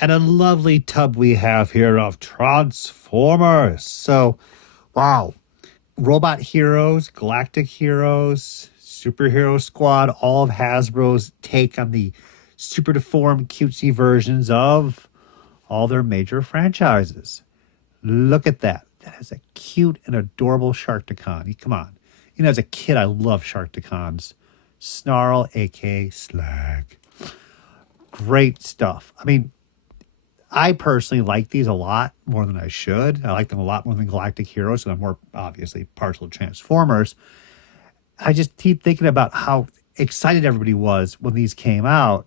And a lovely tub we have here of Transformers. So, wow. Robot Heroes, Galactic Heroes, Superhero Squad, all of Hasbro's take on the super deformed, cutesy versions of all their major franchises. Look at that. That is a cute and adorable Sharkticon. Come on. You know, as a kid, I love Sharkticons. Snarl, aka Slag. Great stuff. I mean, I personally like these a lot more than I should. I like them a lot more than Galactic Heroes, and I'm more obviously partial to Transformers. I just keep thinking about how excited everybody was when these came out.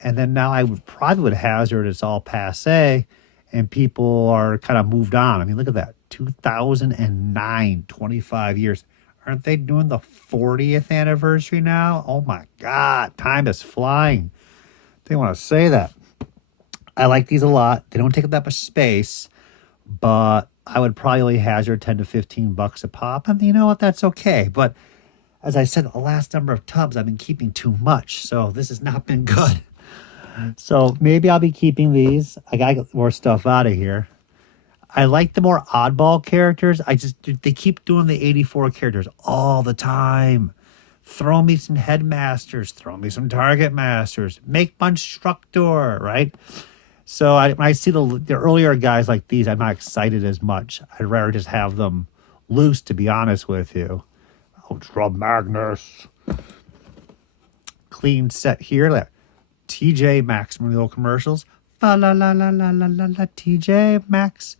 And then now I would probably would hazard it's all passe and people are kind of moved on. I mean, look at that. 2009, 25 years. Aren't they doing the 40th anniversary now? Oh my God, time is flying. They want to say that. I like these a lot. They don't take up that much space, but I would probably hazard 10 to 15 bucks a pop. And you know what? That's okay. But as I said, the last number of tubs, I've been keeping too much. So this has not been good. So maybe I'll be keeping these. I got to get more stuff out of here. I like the more oddball characters. They keep doing the 84 characters all the time. Throw me some headmasters. Throw me some target masters. Make Monstructor, right? So when I see the earlier guys like these, I'm not excited as much. I'd rather just have them loose, to be honest with you. Ultra Magnus. Clean set here. TJ Maxx, one of the old commercials. Fa la la la la la la la TJ Maxx.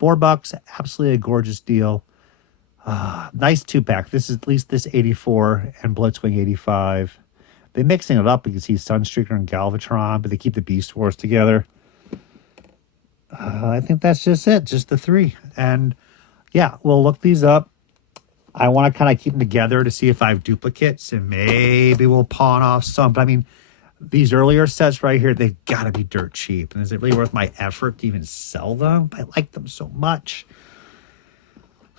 $4, absolutely a gorgeous deal. Nice 2-pack. This is at least this 84 and Blitzwing 85. They're mixing it up. You can see Sunstreaker and Galvatron, but they keep the Beast Wars together. I think that's just it, just the three. And yeah, we'll look these up. I want to kind of keep them together to see if I have duplicates, and maybe we'll pawn off some. But I mean, these earlier sets right here, they've got to be dirt cheap. And is it really worth my effort to even sell them? I like them so much.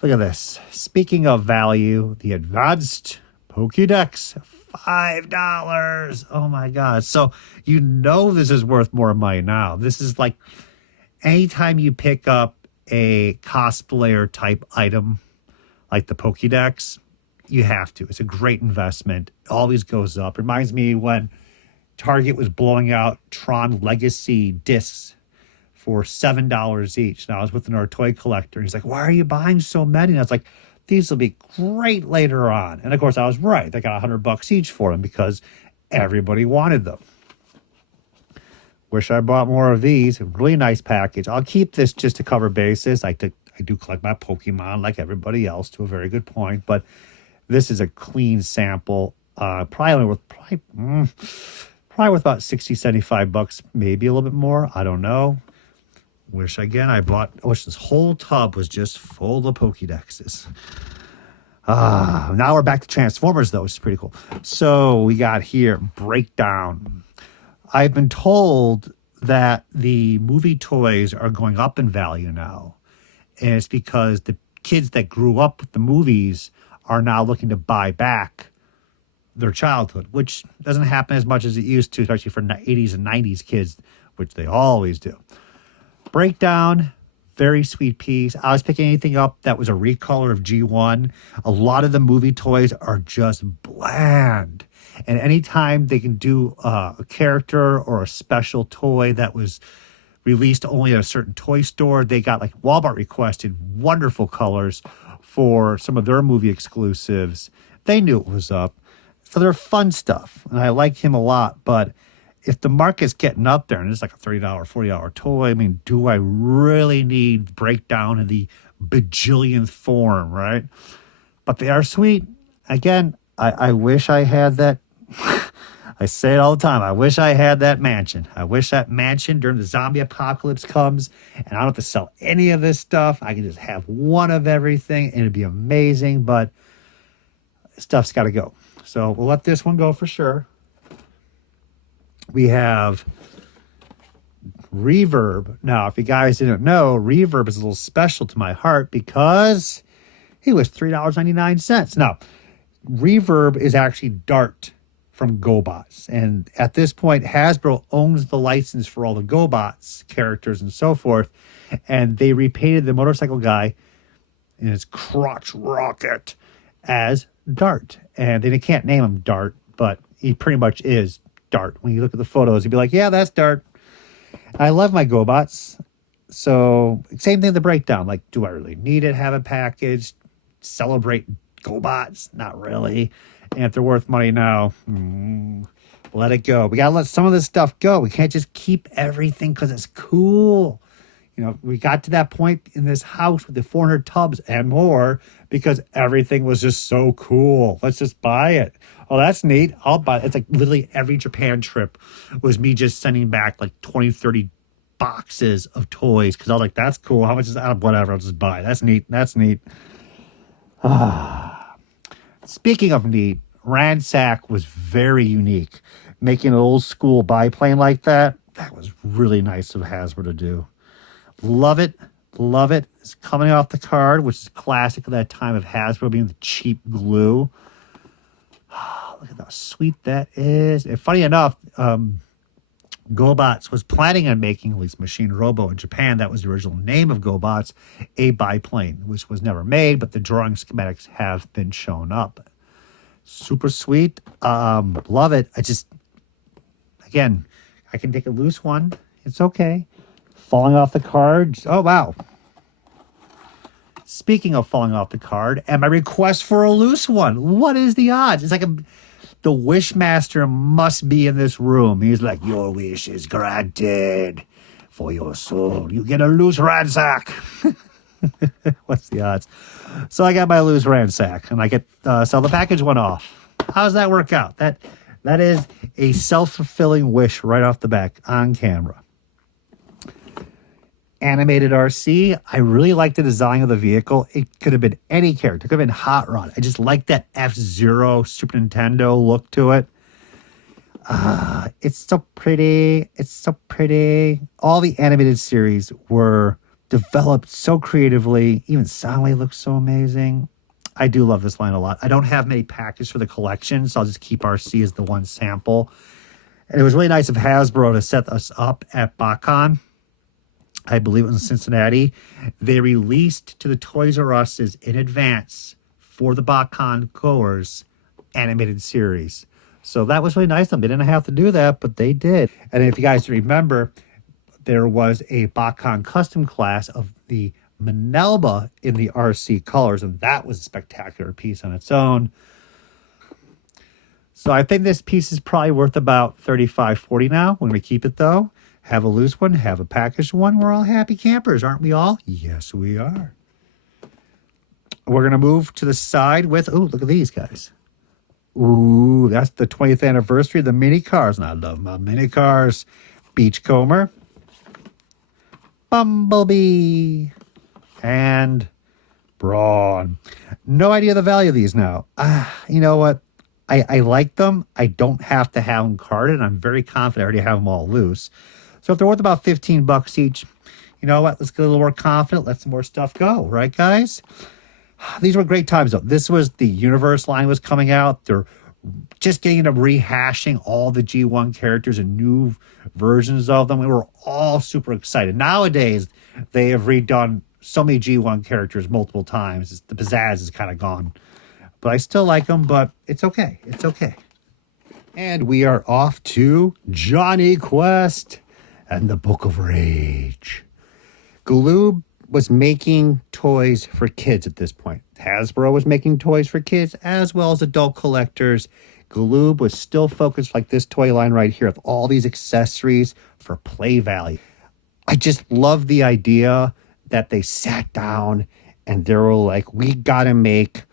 Look at this. Speaking of value, the Advanced Pokédex, $5. Oh my God. So you know this is worth more money now. This is like anytime you pick up a cosplayer type item like the Pokédex, you have to. It's a great investment. It always goes up. Reminds me when Target was blowing out Tron Legacy discs for $7 each. And I was with another toy collector. He's like, why are you buying so many? And I was like, these will be great later on. And of course, I was right. They got $100 each for them because everybody wanted them. Wish I bought more of these. Really nice package. I'll keep this just to cover bases. I do collect my Pokemon like everybody else to a very good point. But this is a clean sample. Probably worth about 60, 75 bucks, maybe a little bit more. I don't know. Wish this whole tub was just full of Pokédexes. Now we're back to Transformers, though, which is pretty cool. So we got here, Breakdown. I've been told that the movie toys are going up in value now. And it's because the kids that grew up with the movies are now looking to buy back their childhood, which doesn't happen as much as it used to, especially for 80s and 90s kids, which they always do. Breakdown, very sweet piece. I was picking anything up that was a recolor of G1. A lot of the movie toys are just bland. And anytime they can do a character or a special toy that was released only at a certain toy store, they got like Walmart requested wonderful colors for some of their movie exclusives. They knew it was up. So they're fun stuff, and I like him a lot. But if the market's getting up there and it's like a $30, $40 toy, I mean, do I really need Breakdown in the bajillionth form, right? But they are sweet. Again, I wish I had that. I say it all the time. I wish I had that mansion. I wish that mansion during the zombie apocalypse comes and I don't have to sell any of this stuff. I can just have one of everything and it'd be amazing, but stuff's got to go. So we'll let this one go for sure. We have Reverb. Now, if you guys didn't know, Reverb is a little special to my heart because he was $3.99. Now, Reverb is actually Dart from GoBots. And at this point, Hasbro owns the license for all the GoBots characters and so forth. And they repainted the motorcycle guy in his crotch rocket as Dart. And they can't name him Dart, but he pretty much is Dart. When you look at the photos, you'd be like, yeah, that's Dart. I love my GoBots. So same thing, the breakdown. Like, do I really need it? Have a package? Celebrate GoBots? Not really. And if they're worth money now, let it go. We got to let some of this stuff go. We can't just keep everything because it's cool. You know, we got to that point in this house with the 400 tubs and more because everything was just so cool. Let's just buy it. Oh, that's neat. I'll buy it. It's like literally every Japan trip was me just sending back like 20, 30 boxes of toys because I was like, that's cool. How much is that? Whatever. I'll just buy it. That's neat. That's neat. Speaking of neat, Ransack was very unique. Making an old school biplane like that was really nice of Hasbro to do. Love it. Love it. It's coming off the card, which is classic of that time of Hasbro being the cheap glue. Look at how sweet that is. And funny enough, GoBots was planning on making, at least Machine Robo in Japan, that was the original name of GoBots, a biplane, which was never made, but the drawing schematics have been shown up. Super sweet. Love it. Again, I can take a loose one. It's okay. Falling off the card. Oh, wow. Speaking of falling off the card, and my request for a loose one. What is the odds? It's like the Wishmaster must be in this room. He's like, your wish is granted. For your soul, you get a loose Ransack. What's the odds? So I got my loose Ransack, and I get sell the package one off. How does that work out? That is a self-fulfilling wish right off the back on camera. Animated RC. I really like the design of the vehicle. It could have been any character. It could have been Hot Rod. I just like that F-Zero Super Nintendo look to it. It's so pretty. It's so pretty. All the animated series were developed so creatively. Even Soundwave looks so amazing. I do love this line a lot. I don't have many packages for the collection, so I'll just keep RC as the one sample. And it was really nice of Hasbro to set us up at Bakugan. I believe it was in Cincinnati. They released to the Toys R Us's in advance for the Bakugan goers animated series. So that was really nice of them. They didn't have to do that, but they did. And if you guys remember, there was a Bakugan custom class of the Manelba in the RC colors, and that was a spectacular piece on its own. So I think this piece is probably worth about $35.40 now. We're going to keep it, though. Have a loose one, have a packaged one. We're all happy campers, aren't we all? Yes, we are. We're going to move to the side with, oh, look at these guys. Ooh, that's the 20th anniversary of the mini cars. And I love my mini cars. Beachcomber, Bumblebee, and Brawn. No idea the value of these now. You know what? I like them. I don't have to have them carded. I'm very confident I already have them all loose. So if they're worth about $15 each, you know what? Let's get a little more confident. Let some more stuff go. Right, guys? These were great times, though. This was the Universe line was coming out. They're just getting into rehashing all the G1 characters and new versions of them. We were all super excited. Nowadays, they have redone so many G1 characters multiple times. The pizzazz is kind of gone. But I still like them, but it's okay. It's okay. And we are off to Jonny Quest and the Book of Rage. Galoob was making toys for kids at this point. Hasbro was making toys for kids as well as adult collectors. Galoob was still focused like this toy line right here with all these accessories for play value. I just love the idea that they sat down and they were like, we got to make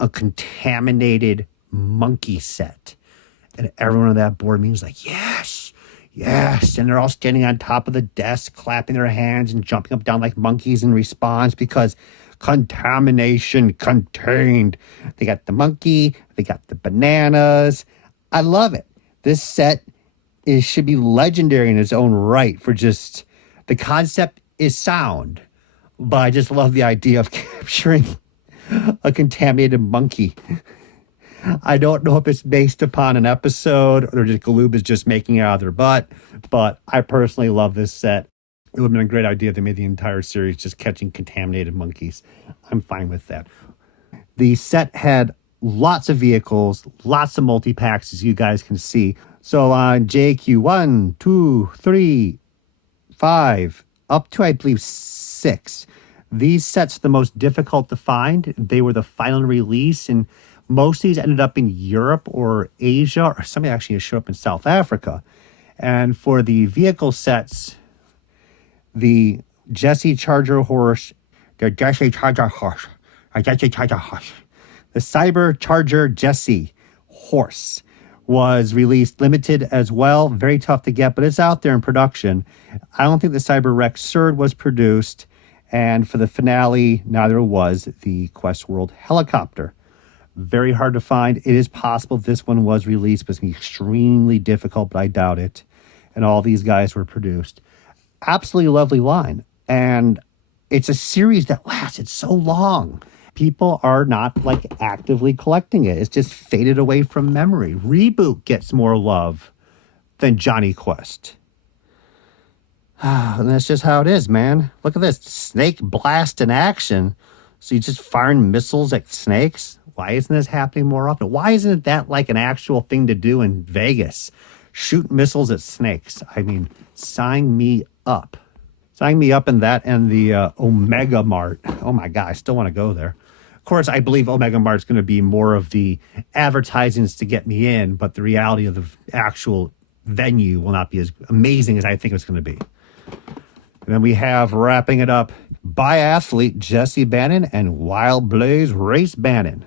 a contaminated monkey set. And everyone on that board meeting was like, yes, yes. And they're all standing on top of the desk, clapping their hands and jumping up down like monkeys in response because contamination contained. They got the monkey, they got the bananas. I love it. This set should be legendary in its own right for just, the concept is sound, but I just love the idea of capturing a contaminated monkey. I don't know if it's based upon an episode or just Galoob is just making it out of their butt, but I personally love this set. It would have been a great idea if they made the entire series just catching contaminated monkeys. I'm fine with that. The set had lots of vehicles, lots of multi-packs, as you guys can see. So on JQ1, 2, 3, 5, up to, I believe, 6. These sets are the most difficult to find. They were the final release, and most of these ended up in Europe or Asia, or some actually showed up in South Africa. And for the vehicle sets, the Jesse Charger horse, the Jesse Charger horse, the Cyber Charger Jesse horse was released limited as well. Very tough to get, but it's out there in production. I don't think the Cyber Rex Surd was produced. And for the finale, neither was the Quest World helicopter. Very hard to find. It is possible this one was released, but it's going to be extremely difficult, but I doubt it. And all these guys were produced. Absolutely lovely line. And it's a series that lasted so long. People are not like actively collecting it. It's just faded away from memory. Reboot gets more love than Jonny Quest. And that's just how it is, man. Look at this. Snake blast in action. So you just firing missiles at snakes? Why isn't this happening more often? Why isn't that like an actual thing to do in Vegas? Shoot missiles at snakes. I mean, sign me up. Sign me up in that and the Omega Mart. Oh my God, I still want to go there. Of course, I believe Omega Mart is going to be more of the advertisements to get me in, but the reality of the actual venue will not be as amazing as I think it's going to be. And then we have, wrapping it up, biathlete Jesse Bannon and Wild Blaze Race Bannon.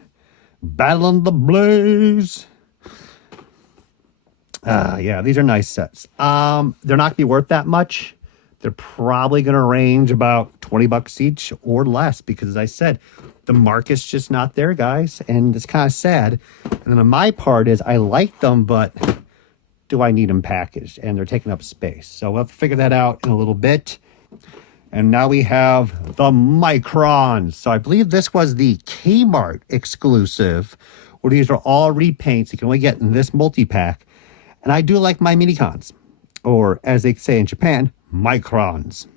Battling the Blaze. Yeah, these are nice sets. They're not going to be worth that much. They're probably going to range about $20 each or less because, as I said, the market's just not there, guys. And it's kind of sad. And then on my part is I like them, but do I need them packaged? And they're taking up space. So we'll have to figure that out in a little bit. And now we have the Microns. So I believe this was the Kmart exclusive, where these are all repaints you can only get in this multi-pack. And I do like my Minicons, or as they say in Japan, Microns.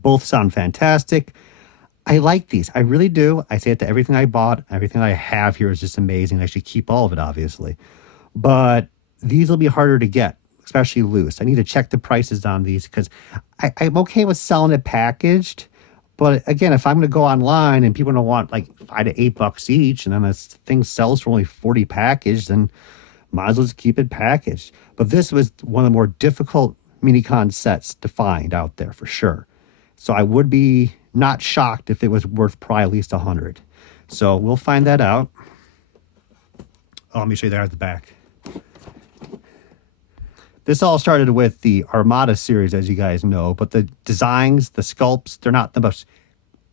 Both sound fantastic. I like these. I really do. I say it to everything I bought. Everything I have here is just amazing. I should keep all of it, obviously. But these will be harder to get, especially loose. I need to check the prices on these because I'm okay with selling it packaged. But again, if I'm going to go online and people don't want like $5 to $8 each, and then this thing sells for only 40 packaged, then might as well just keep it packaged. But this was one of the more difficult Minicon sets to find out there for sure. So I would be not shocked if it was worth probably at least 100. So we'll find that out. Oh, let me show you there at the back. This all started with the Armada series, as you guys know, but the designs, the sculpts, they're not the most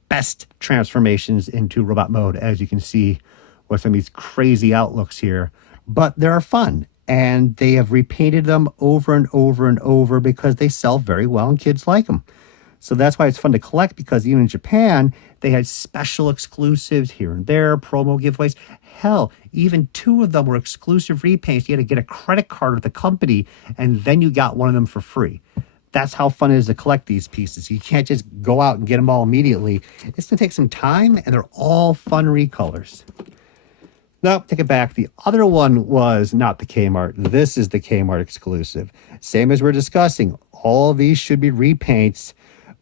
best transformations into robot mode, as you can see with some of these crazy outlooks here. But they're fun, and they have repainted them over and over and over because they sell very well and kids like them. So that's why it's fun to collect, because even in Japan, they had special exclusives here and there, promo giveaways. Hell, even 2 of them were exclusive repaints. You had to get a credit card with the company, and then you got one of them for free. That's how fun it is to collect these pieces. You can't just go out and get them all immediately. It's going to take some time, and they're all fun recolors. No, take it back. The other one was not the Kmart. This is the Kmart exclusive. Same as we're discussing. All of these should be repaints.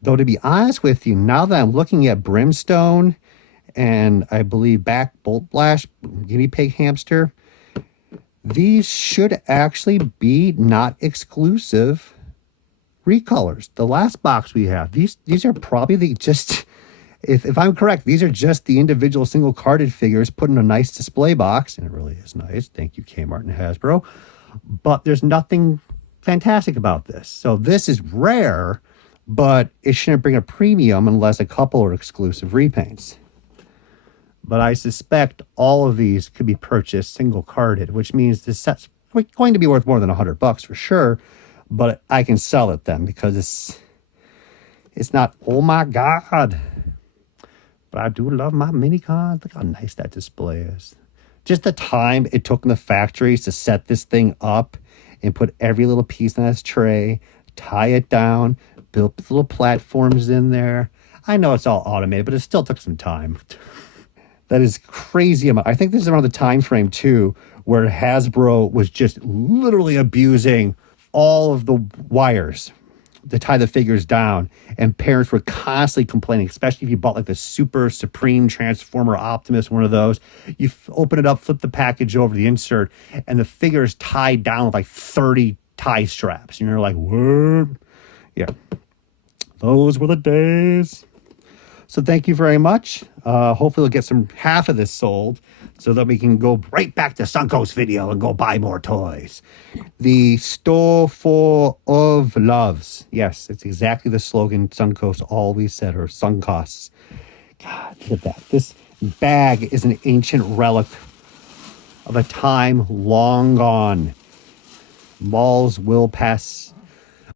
Though, to be honest with you, now that I'm looking at Brimstone and I believe Back Bolt Blast, Guinea Pig Hamster, these should actually be not exclusive recolors. The last box we have, these are probably the just, if I'm correct, these are just the individual single carded figures put in a nice display box, and it really is nice. Thank you, Kmart and Hasbro. But there's nothing fantastic about this. So this is rare, but it shouldn't bring a premium unless a couple are exclusive repaints. But I suspect all of these could be purchased single carded, which means this set's going to be worth more than $100 for sure. But I can sell it then because it's not, oh my God. But I do love my Minicons. Look how nice that display is. just the time it took in the factories to set this thing up and put every little piece on this tray, tie it down, build little platforms in there. I know it's all automated, but it still took some time. That is crazy amount. I think this is around the time frame too, where Hasbro was just literally abusing all of the wires to tie the figures down, and parents were constantly complaining, especially if you bought like the Super Supreme Transformer Optimus, one of those. You open it up, flip the package over the insert, and the figure is tied down with like 30 tie straps, and you're like, what? Yeah, those were the days. So thank you very much. Hopefully we'll get half of this sold so that we can go right back to Suncoast Video and go buy more toys. The store full of loves. Yes, it's exactly the slogan Suncoast always said, or Suncosts. God, look at that. This bag is an ancient relic of a time long gone. Malls will pass